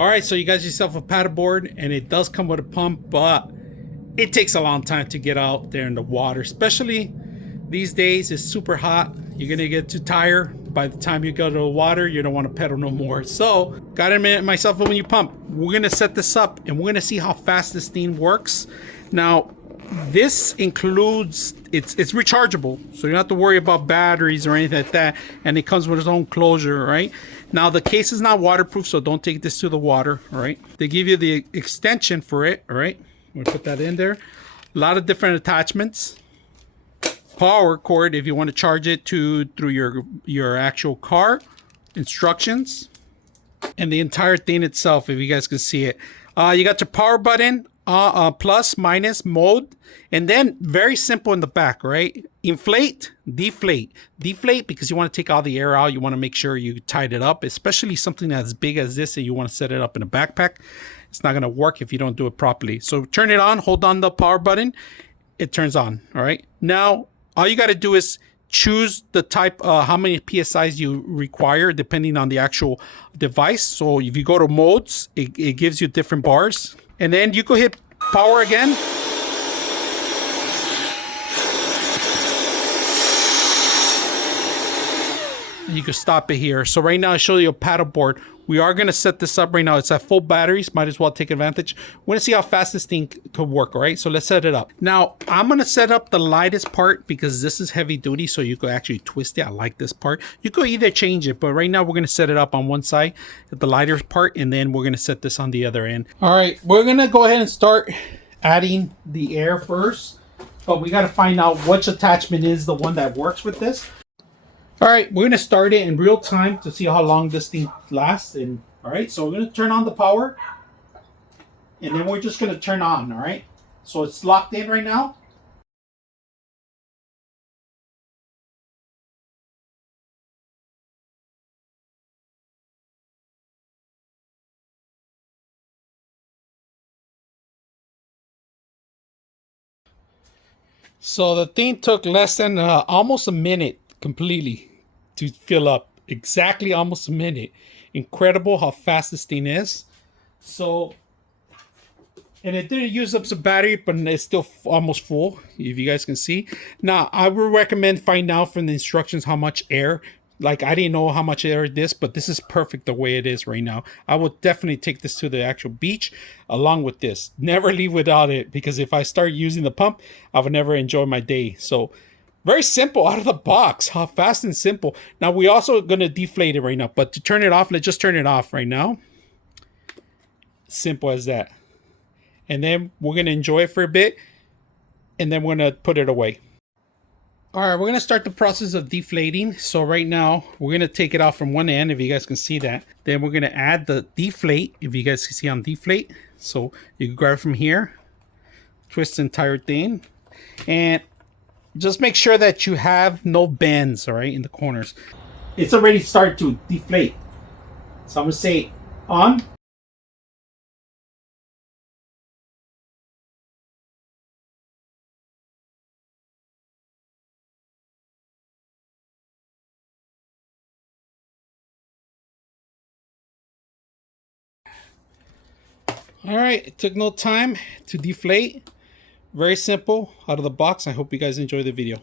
All right, so you got yourself a paddleboard, and it does come with a pump, but it takes a long time to get out there in the water, especially these days. It's super hot. You're gonna get too tired. By the time you go to the water, you don't want to pedal no more. So, got myself a new pump. We're gonna set this up, and we're gonna see how fast this thing works. Now, this includes it's rechargeable, so you don't have to worry about batteries or anything like that, and it comes with its own closure. Right now, the case is not waterproof, so don't take this to the water. All right, they give you the extension for it. All right, we'll put that in there. A lot of different attachments. Power cord if you want to charge it through your actual car. Instructions, and the entire thing itself, if you guys can see it. You got your power button, plus, minus, mode, and then very simple in the back, right? Inflate, deflate. Deflate because you want to take all the air out. You want to make sure you tied it up, especially something as big as this, and you want to set it up in a backpack. It's not going to work if you don't do it properly. So turn it on, hold on the power button. It turns on, all right? Now, all you got to do is choose the type, how many PSIs you require depending on the actual device. So if you go to modes, it gives you different bars. And then you go hit power again. You can stop it here. So right now I show you a paddleboard. We are going to set this up right now. It's at full batteries. Might as well take advantage. We're going to see how fast this thing could work. All right, so let's set it up. Now I'm going to set up the lightest part because this is heavy duty, so you could actually twist it. I like this part. You could either change it, but right now we're going to set it up on one side, the lighter part, and then we're going to set this on the other end. All right, we're going to go ahead and start adding the air first, but we got to find out which attachment is the one that works with this. All right, we're going to start it in real time to see how long this thing lasts. And all right, so we're going to turn on the power, and then we're just going to turn on. All right, so it's locked in right now. So the thing took less than almost a minute completely to fill up. Exactly almost a minute. Incredible how fast this thing is. So, and it didn't use up some battery, but it's still almost full, if you guys can see. Now, I would recommend find out from the instructions how much air. Like, I didn't know how much air it is, but this is perfect the way it is right now. I would definitely take this to the actual beach along with this. Never leave without it, because if I start using the pump, I would never enjoy my day. So, very simple out of the box. How fast and simple. Now, we also going to deflate it right now. But to turn it off, let's just turn it off right now. Simple as that. And then we're going to enjoy it for a bit. And then we're going to put it away. All right, we're going to start the process of deflating. So right now, we're going to take it off from one end, if you guys can see that. Then we're going to add the deflate, if you guys can see on deflate. So you can grab it from here. Twist the entire thing. And just make sure that you have no bends, all right, in the corners. It's already started to deflate. So I'm going to say on. All right, it took no time to deflate. Very simple out of the box. I hope you guys enjoy the video.